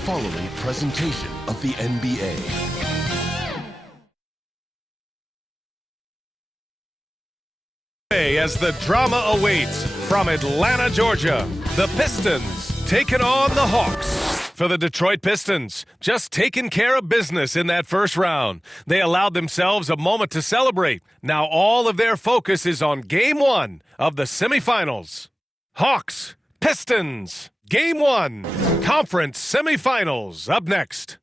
following presentation of the NBA. As the drama awaits from Atlanta, Georgia, the Pistons taking on the Hawks. For the Detroit Pistons, just taking care of business in that first round. They allowed themselves a moment to celebrate. Now all of their focus is on Game 1 of the semifinals. Hawks, Pistons, Game 1, Conference Semifinals, up next.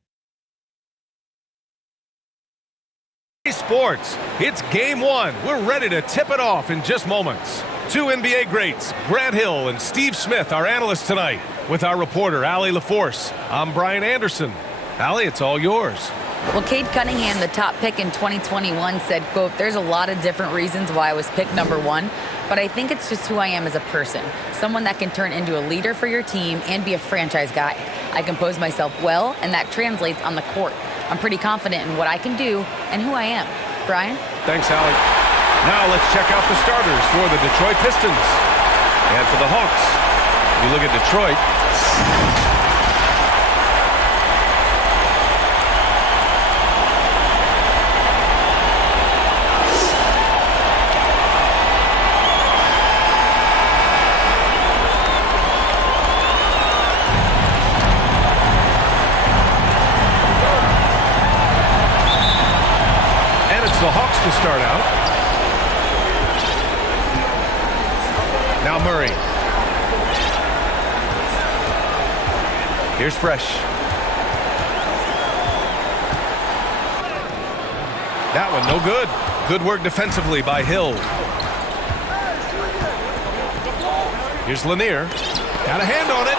Sports, it's Game 1. We're ready to tip it off in just moments. Two NBA greats, Grant Hill and Steve Smith, our analysts tonight, with our reporter, Allie LaForce. I'm Brian Anderson. Allie, it's all yours. Well, Cade Cunningham, the top pick in 2021, said, quote, "There's a lot of different reasons why I was picked number 1, but I think it's just who I am as a person, someone that can turn into a leader for your team and be a franchise guy. I compose myself well, and that translates on the court. I'm pretty confident in what I can do and who I am." Brian? Thanks, Allie. Now let's check out the starters for the Detroit Pistons. And for the Hawks, you look at Detroit. And it's the Hawks to start out. Now Murray. Here's Fresh. That one no good. Good work defensively by Hill. Here's Lanier. Got a hand on it.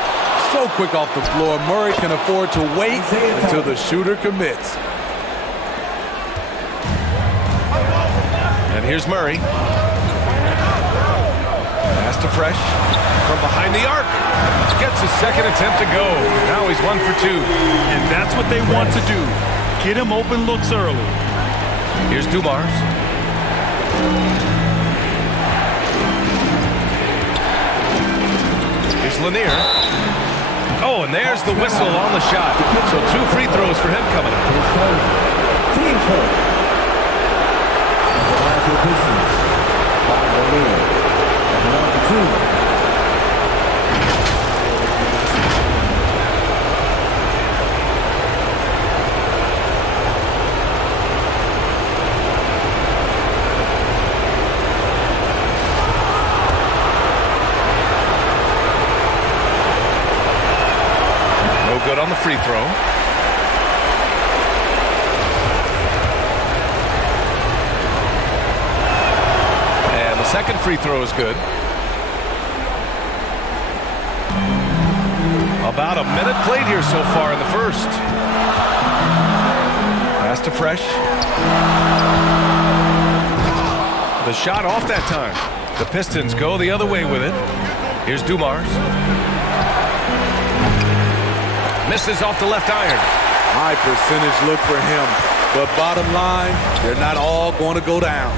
So quick off the floor, Murray can afford to wait until the shooter commits. And here's Murray. Pass to Fresh. From behind the arc. Gets his second attempt to go. Now he's 1 for 2. And that's what they want to do. Get him open looks early. Here's Dumars. Here's Lanier. Oh, and there's the whistle on the shot. So 2 free throws for him coming up. Team foul. No good on the free throw. Second free throw is good. About a minute played here so far in the first. Pass to Fresh. The shot off that time. The Pistons go the other way with it. Here's Dumars. Misses off the left iron. High percentage look for him. But bottom line, they're not all going to go down.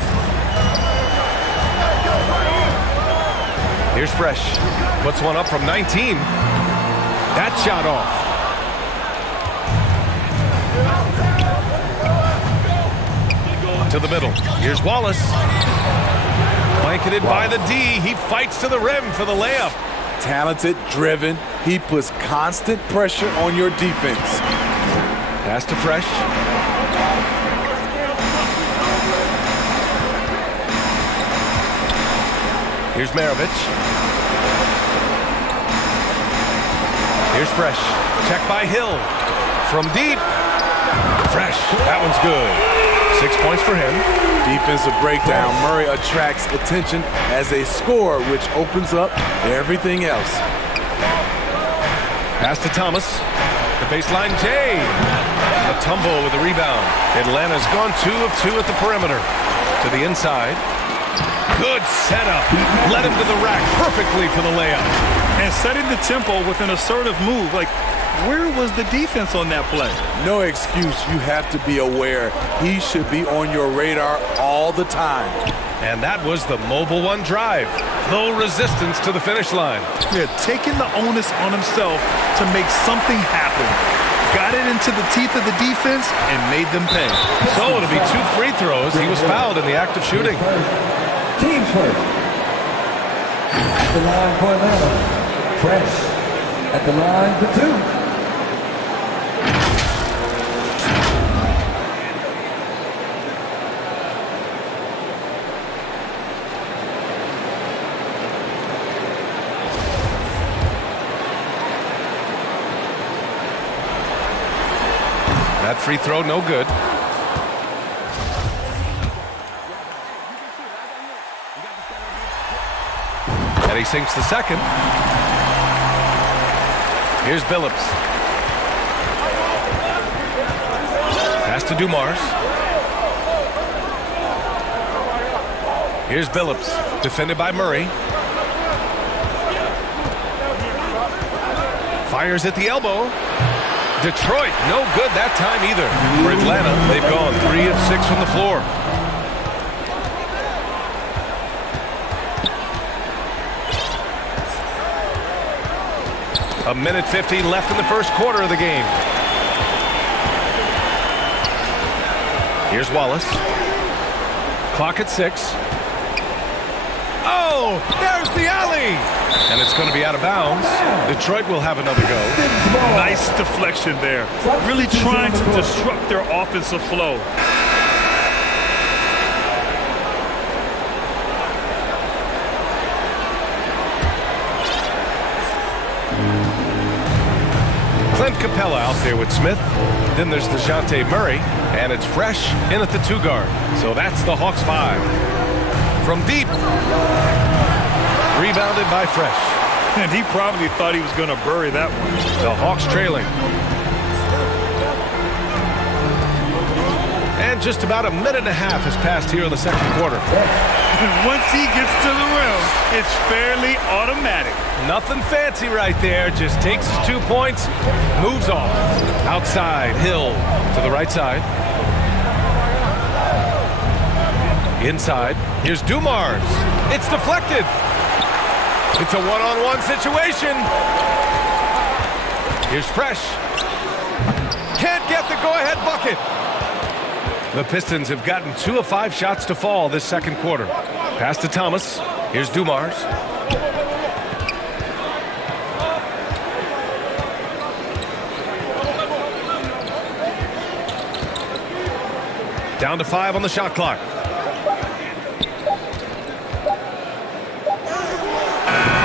Here's Fresh. Puts one up from 19. That shot off. To the middle. Here's Wallace. Blanketed by the D. He fights to the rim for the layup. Talented, driven. He puts constant pressure on your defense. Pass to Fresh. Here's Maravich. Here's Fresh. Check by Hill. From deep. Fresh. That one's good. 6 points for him. Defensive breakdown. Murray attracts attention as a scorer, which opens up everything else. Pass to Thomas. The baseline, Jay. A tumble with the rebound. Atlanta's gone 2 of 2 at the perimeter. To the inside. Good setup. Led him to the rack perfectly for the layup. And setting the tempo with an assertive move. Like, where was the defense on that play? No excuse. You have to be aware. He should be on your radar all the time. And that was the Mobile One drive. Low resistance to the finish line. Yeah, taking the onus on himself to make something happen. Got it into the teeth of the defense and made them pay. So it'll be 2 free throws. He was fouled in the act of shooting. Team first. At the line for Atlanta. Fresh. At the line for 2. That free throw, no good. And he sinks the second. Here's Billups. Pass to Dumars. Here's Billups, defended by Murray. Fires at the elbow. Detroit, no good that time either. For Atlanta, they've gone 3 of 6 from the floor. A minute 15 left in the first quarter of the game. Here's Wallace. Clock at 6. Oh, there's the alley! And it's going to be out of bounds. Detroit will have another go. Nice deflection there. Really trying to disrupt their offensive flow. Clint Capella out there with Smith. Then there's DeJounte Murray. And it's Fresh in at the 2 guard. So that's the Hawks 5. From deep. Rebounded by Fresh. And he probably thought he was going to bury that one. The Hawks trailing. And just about a minute and a half has passed here in the second quarter. Once he gets to the rim, it's fairly automatic. Nothing fancy right there. Just takes his 2 points, moves on. Outside, Hill to the right side. Inside, here's Dumars. It's deflected. It's a one-on-one situation. Here's Fresh. Can't get the go-ahead bucket. The Pistons have gotten 2 of 5 shots to fall this second quarter. Pass to Thomas. Here's Dumars. Down to 5 on the shot clock.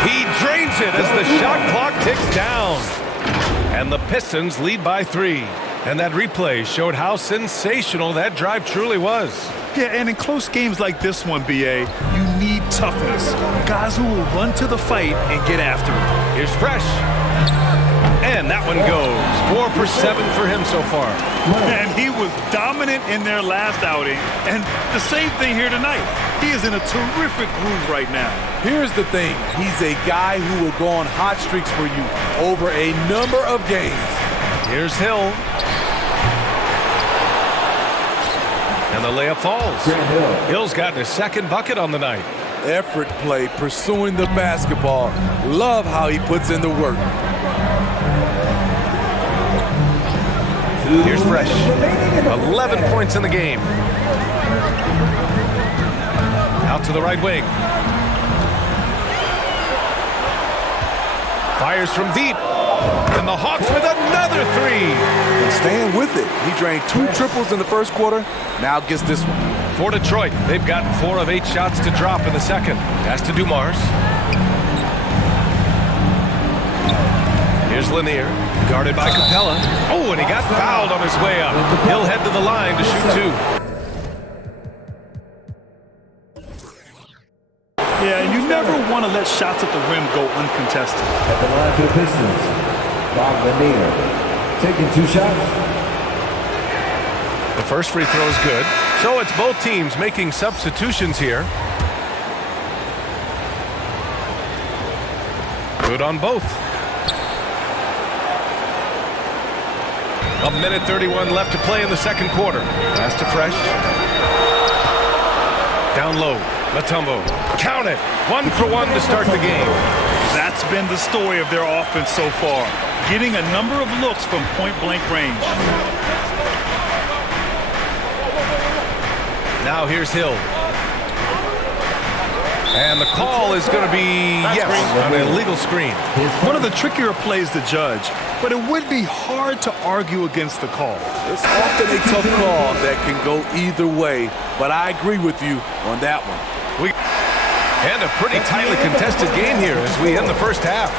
He drains it as the shot clock ticks down. And the Pistons lead by 3. And that replay showed how sensational that drive truly was. Yeah, and in close games like this one, B.A., you need toughness. Guys who will run to the fight and get after it. Here's Fresh. And that one goes. 4 for 7 for him so far. And he was dominant in their last outing. And the same thing here tonight. He is in a terrific groove right now. Here's the thing. He's a guy who will go on hot streaks for you over a number of games. Here's Hill. And the layup falls. Hill's gotten his second bucket on the night. Effort play, pursuing the basketball. Love how he puts in the work. Here's Fresh. 11 points in the game. Out to the right wing. Fires from deep. And the Hawks with another 3. And staying with it. He drained 2 triples in the first quarter. Now gets this one. For Detroit, they've gotten 4 of 8 shots to drop in the second. Pass to Dumars. Here's Lanier, guarded by Capella. Oh, and he got fouled on his way up. He'll head to the line to shoot 2. Yeah, you never want to let shots at the rim go uncontested. At the line for the Pistons, Bob Lanier taking 2 shots. The first free throw is good. So it's both teams making substitutions here. Good on both. A minute 31 left to play in the second quarter. Pass to Fresh. Down low, Mutombo. Count it. 1 for 1 to start the game. That's been the story of their offense so far, getting a number of looks from point-blank range. Now here's Hill. And the call is going to be, yes, an illegal screen. One of the trickier plays to judge, but it would be hard to argue against the call. It's often a tough call that can go either way, but I agree with you on that one. And a pretty tightly contested game here as we end the first half.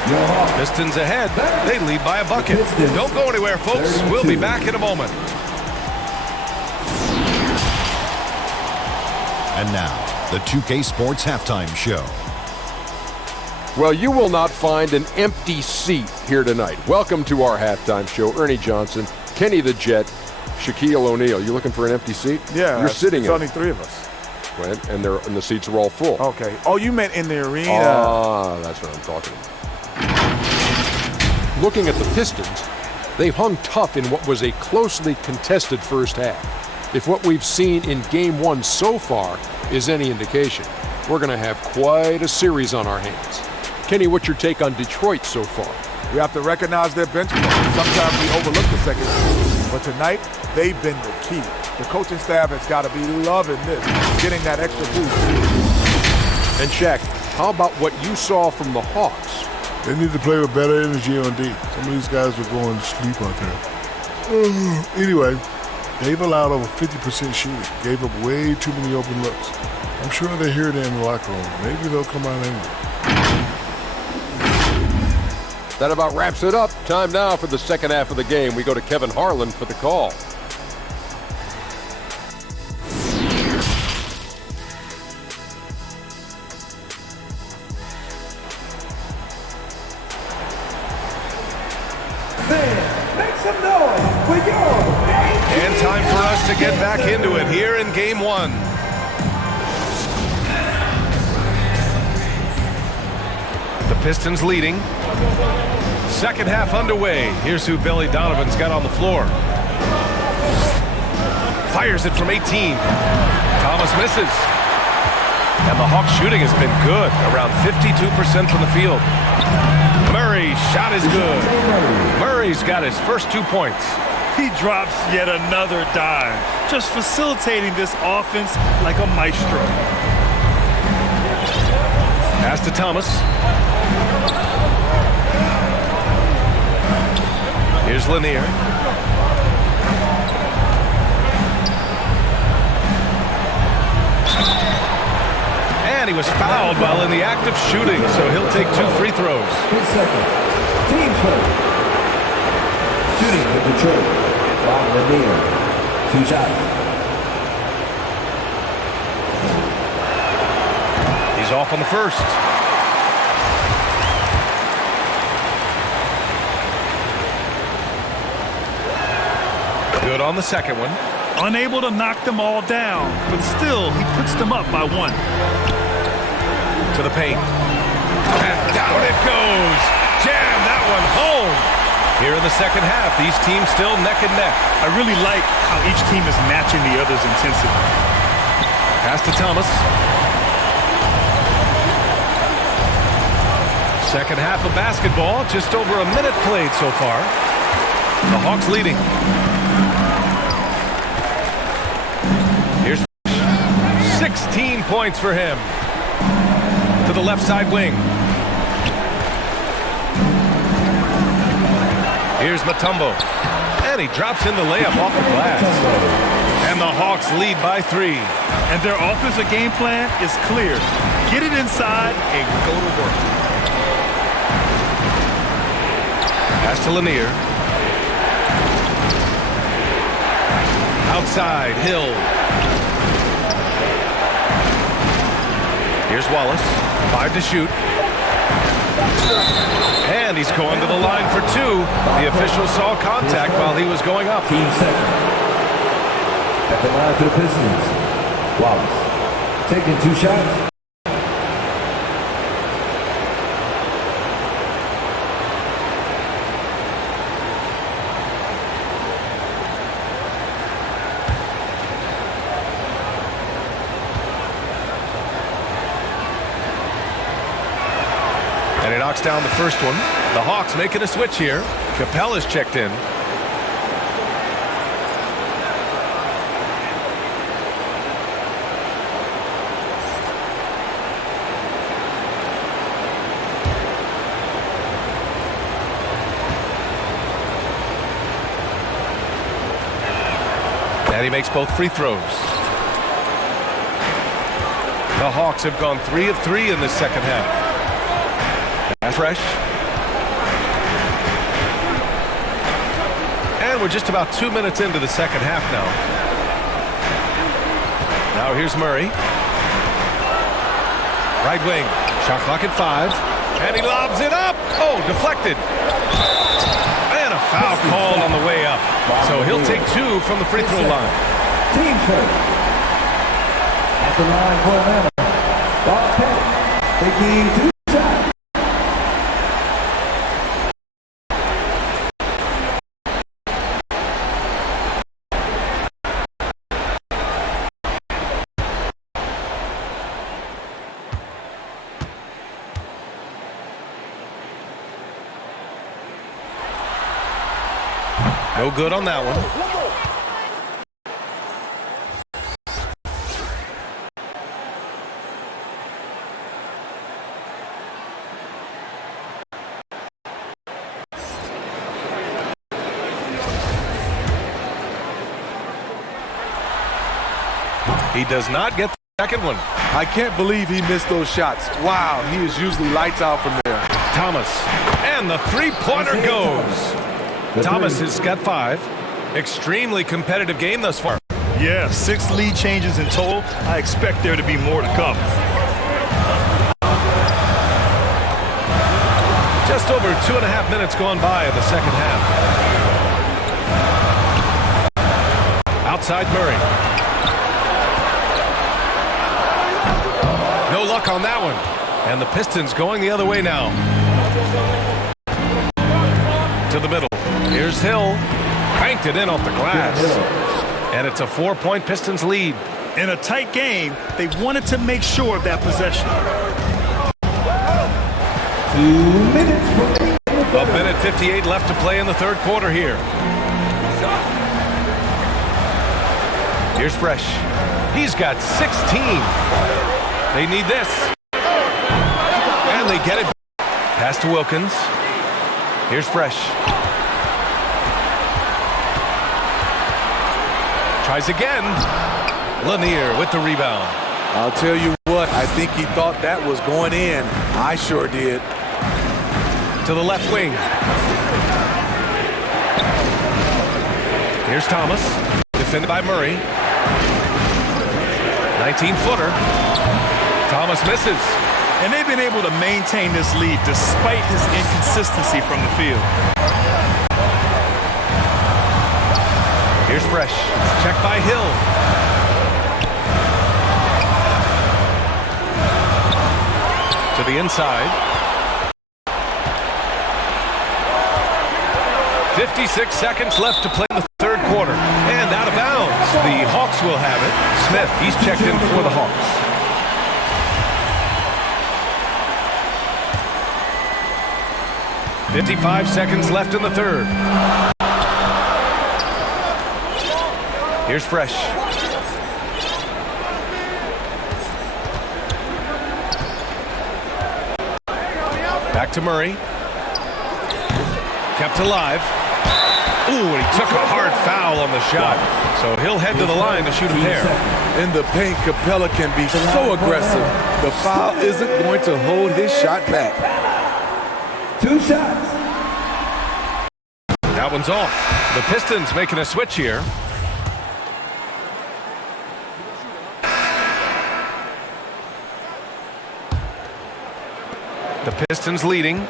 Pistons ahead. They lead by a bucket. Don't go anywhere, folks. We'll be back in a moment. And now, the 2K Sports Halftime Show. Well, you will not find an empty seat here tonight. Welcome to our halftime show. Ernie Johnson, Kenny the Jet, Shaquille O'Neal. You looking for an empty seat? Yeah. You're sitting in. There's only 3 of us. And the seats are all full. Okay. Oh, you meant in the arena. Ah, that's what I'm talking about. Looking at the Pistons, they've hung tough in what was a closely contested first half. If what we've seen in Game 1 so far is any indication, we're going to have quite a series on our hands. Kenny, what's your take on Detroit so far? We have to recognize their benchmark. Sometimes we overlook the second half. But tonight, they've been the key. The coaching staff has got to be loving this, getting that extra boost. And Shaq, how about what you saw from the Hawks? They need to play with better energy on D. Some of these guys are going to sleep out there. Anyway, they've allowed over 50% shooting. Gave up way too many open looks. I'm sure they hear that in the locker room. Maybe they'll come out angry. That about wraps it up. Time now for the second half of the game. We go to Kevin Harlan for the call. And time for us to get back into it here in Game 1. The Pistons leading. Second half underway. Here's who Billy Donovan's got on the floor. Fires it from 18. Thomas misses. And the Hawks shooting has been good, around 52% from the field. Murray's shot is good. Murray's got his first 2 points. He drops yet another dime, just facilitating this offense like a maestro. Pass to Thomas. Here's Lanier. And he was fouled while in the act of shooting, so he'll take 2 free throws. Team first. Shooting for Detroit. Bob Lanier. 2 shots. He's off on the first. Good on the second one. Unable to knock them all down, but still, he puts them up by 1. To the paint. And down it goes. Jam that one home. Here in the second half, these teams still neck and neck. I really like how each team is matching the other's intensity. Pass to Thomas. Second half of basketball, just over a minute played so far. The Hawks leading. Here's 16 points for him. To the left side wing. Here's Mutombo. And he drops in the layup off the glass. And the Hawks lead by 3. And their offensive game plan is clear. Get it inside and go to work. Pass to Lanier. Outside, Hill. Here's Wallace. 5 to shoot. And he's going to the line for 2. The official saw contact while he was going up. Team second. At the line for the Pistons. Wallace. Taking 2 shots. knocks down the first one. The Hawks making a switch here. Capella's checked in. And he makes both free throws. The Hawks have gone 3 of 3 in the second half. That's fresh. And we're just about 2 minutes into the second half now. Now here's Murray. Right wing. Shot clock at 5. And he lobs it up. Oh, deflected. And a foul called on the way up. So he'll take 2 from the free throw line. Team first. At the line for Atlanta. Bob Pettit taking 2 shots. No good on that one. He does not get the second one. I can't believe he missed those shots. Wow, he is usually lights out from there. Thomas. And the three-pointer goes. Thomas has got 5. Extremely competitive game thus far. Yeah, 6 lead changes in total. I expect there to be more to come. Just over 2.5 minutes gone by in the second half. Outside Murray. No luck on that one. And the Pistons going the other way now. To the middle. Here's Hill. Banked it in off the glass. And it's a 4-point Pistons lead. In a tight game, they wanted to make sure of that possession. 2 minutes. A minute 58 left to play in the third quarter here. Here's Fresh. He's got 16. They need this. And they get it. Pass to Wilkins. Here's Fresh. Tries again. Lanier with the rebound. I'll tell you what, I think he thought that was going in. I sure did. To the left wing. Here's Thomas. Defended by Murray. 19-footer. Thomas misses. And they've been able to maintain this lead despite his inconsistency from the field. Here's Fresh. Checked by Hill. To the inside. 56 seconds left to play in the third quarter. And out of bounds. The Hawks will have it. Smith, he's checked in for the Hawks. .55 seconds left in the third. Here's Fresh. Back to Murray. Kept alive. Ooh, and he took a hard foul on the shot. So he'll head to the line to shoot a pair. In the paint, Capella can be so aggressive. The foul isn't going to hold his shot back. 2 shots. That one's off. The Pistons making a switch here. The Pistons leading.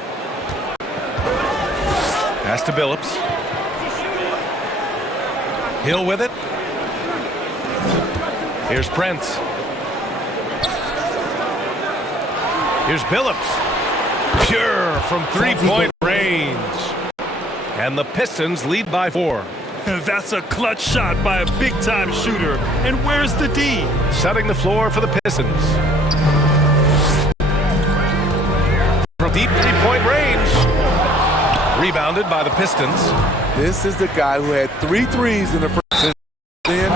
Pass to Billups. Hill with it. Here's Prince. Here's Billups. Pure from three-point range. And the Pistons lead by 4. That's a clutch shot by a big-time shooter. And where's the D? Setting the floor for the Pistons. From deep three-point rebounded by the Pistons. This is the guy who had 3 threes in the first. Then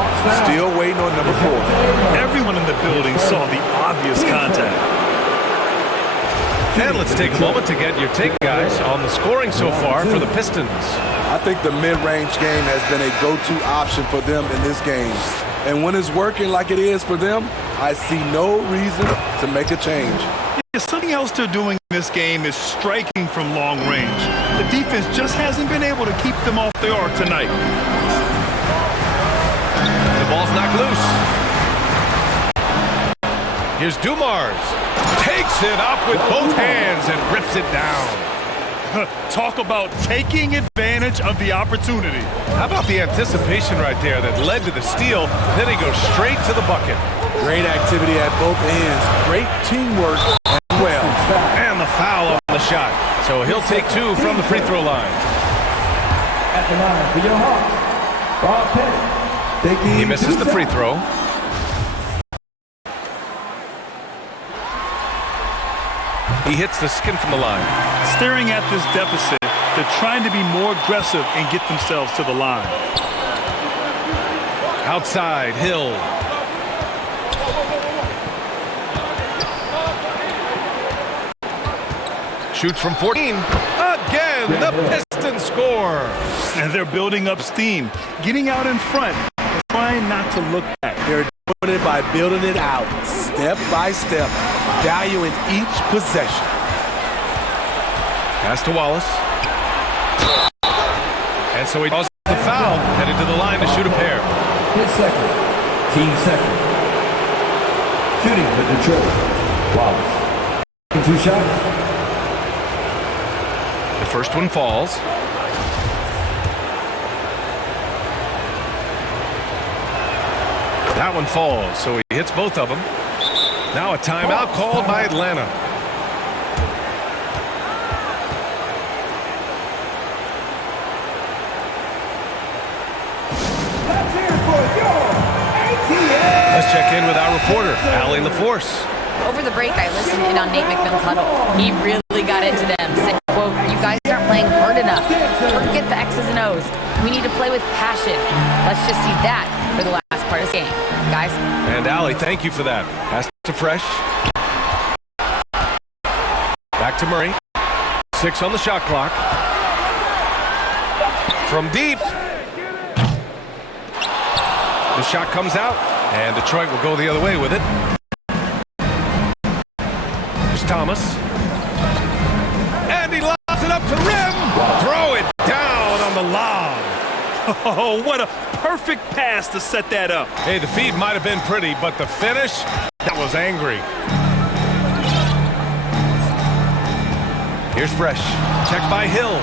still waiting on number 4. Everyone in the building saw the obvious contact. And let's take a moment to get your take, guys, on the scoring so far for the Pistons. I think the mid-range game has been a go-to option for them in this game. And when it's working like it is for them, I see no reason to make a change. Yeah, something else they're doing in this game is striking from long range. The defense just hasn't been able to keep them off the arc tonight. The ball's knocked loose. Here's Dumars. Takes it up with both hands and rips it down. Talk about taking advantage of the opportunity. How about the anticipation right there that led to the steal? Then he goes straight to the bucket. Great activity at both ends. Great teamwork as well. And the foul on the shot. So he'll take 2 from the free throw line. At the line for your Hawks, Bob Pettit. He misses the free throw. He hits the skin from the line. Staring at this deficit, they're trying to be more aggressive and get themselves to the line. Outside, Hill. Shoots from 14. Again, the Pistons score. And they're building up steam, getting out in front, trying not to look back. They're doing it by building it out, step by step, valuing each possession. Pass to Wallace. And so he draws the foul, headed to the line to shoot a pair. His second, team second. Shooting for Detroit, Wallace. 2 shots. The first one falls. That one falls, so he hits both of them. Now a timeout called by Atlanta. Let's check in with our reporter, Allie LaForce. Over the break, I listened in on Nate McMillan's huddle. He really got into them, saying, quote, "You guys aren't playing hard enough. Forget the X's and O's. We need to play with passion. Let's just see that for the last part of this game, guys." And Allie, thank you for that. Pass to Fresh. Back to Murray. 6 on the shot clock. From deep. The shot comes out, and Detroit will go the other way with it. Here's Thomas. And he lobs it up to the rim. Throw it down on the lob. Oh, what a perfect pass to set that up. Hey, the feed might have been pretty, but the finish, that was angry. Here's Fresh. Check by Hill.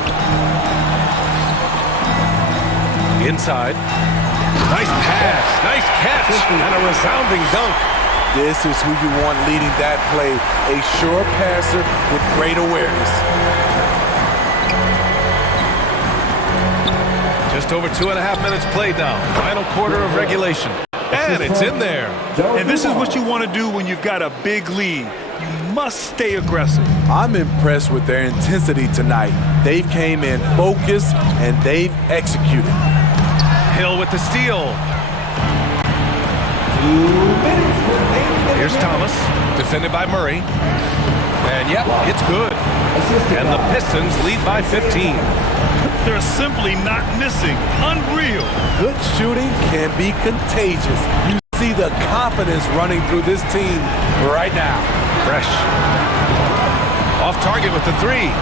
Inside. Nice pass. Nice catch. And a resounding dunk. This is who you want leading that play. A sure passer with great awareness. Just over 2.5 minutes played now. Final quarter of regulation. And it's in there. And this is what you want to do when you've got a big lead. You must stay aggressive. I'm impressed with their intensity tonight. They came in focused and they've executed. Hill with the steal. Here's Thomas, defended by Murray. And yep, it's good. And the Pistons lead by 15. They're simply not missing. Unreal. Good shooting can be contagious. You see the confidence running through this team right now. Fresh. Off target with the 3.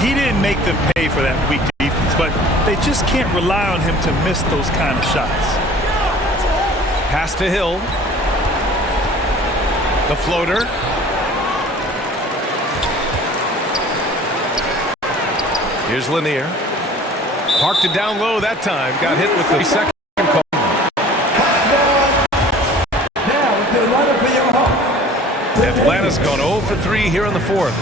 He didn't make them pay for that weak defense, but they just can't rely on him to miss those kind of shots. Pass to Hill. The floater. Here's Lanier. Parked it down low that time. Got hit with the second call. Atlanta's gone 0 for 3 here in the 4th.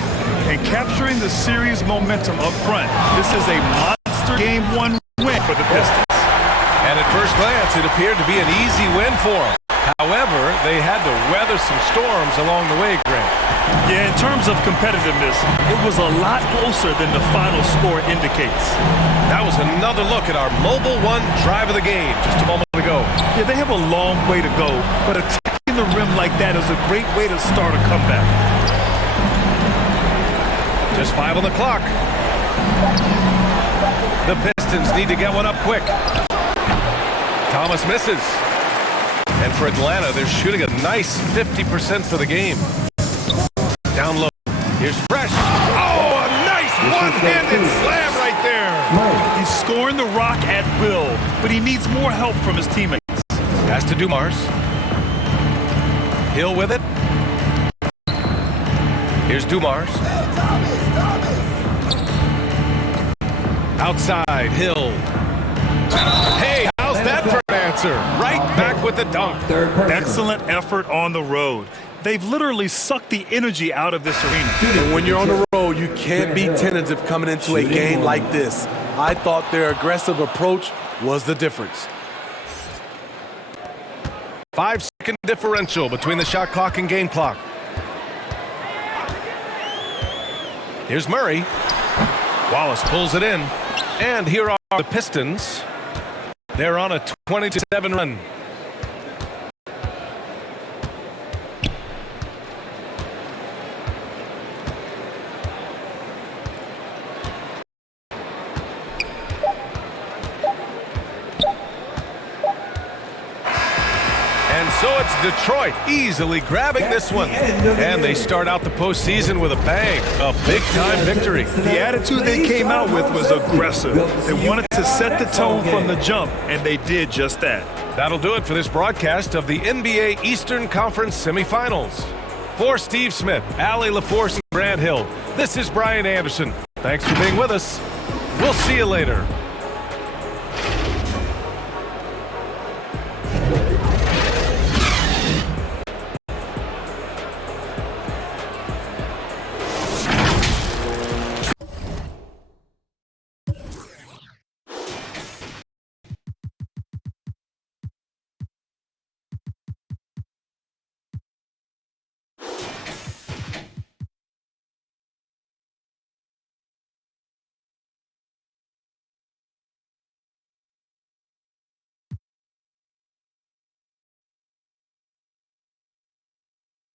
And capturing the series momentum up front. This is a monster Game 1 win for the Pistons. And at first glance, it appeared to be an easy win for them. However, they had to weather some storms along the way, Grant. Yeah, and terms of competitiveness, it was a lot closer than the final score indicates. That was another look at our Mobile One drive of the game just a moment ago. Yeah, they have a long way to go, but attacking the rim like that is a great way to start a comeback. Just 5 on the clock. The Pistons need to get one up quick. Thomas misses. And for Atlanta, they're shooting a nice 50% for the game. Down low. Here's Fresh. Oh, a nice one-handed slam right there. He's scoring the rock at will, but he needs more help from his teammates. Pass to Dumars. Hill with it. Here's Dumars. Outside, Hill. Hey, how's that for an answer? Right back with the dunk. Excellent effort on the road. They've literally sucked the energy out of this arena. And when you're on the road, you can't be tentative coming into a game like this. I thought their aggressive approach was the difference. 5-second differential between the shot clock and game clock. Here's Murray. Wallace pulls it in. And here are the Pistons. They're on a 20-7 run. And so it's Detroit easily grabbing this one. And they start out the postseason with a bang. A big-time victory. The attitude they came out with was aggressive. They wanted to set the tone from the jump, and they did just that. That'll do it for this broadcast of the NBA Eastern Conference semifinals. For Steve Smith, Allie LaForce, and Brand Hill, this is Brian Anderson. Thanks for being with us. We'll see you later.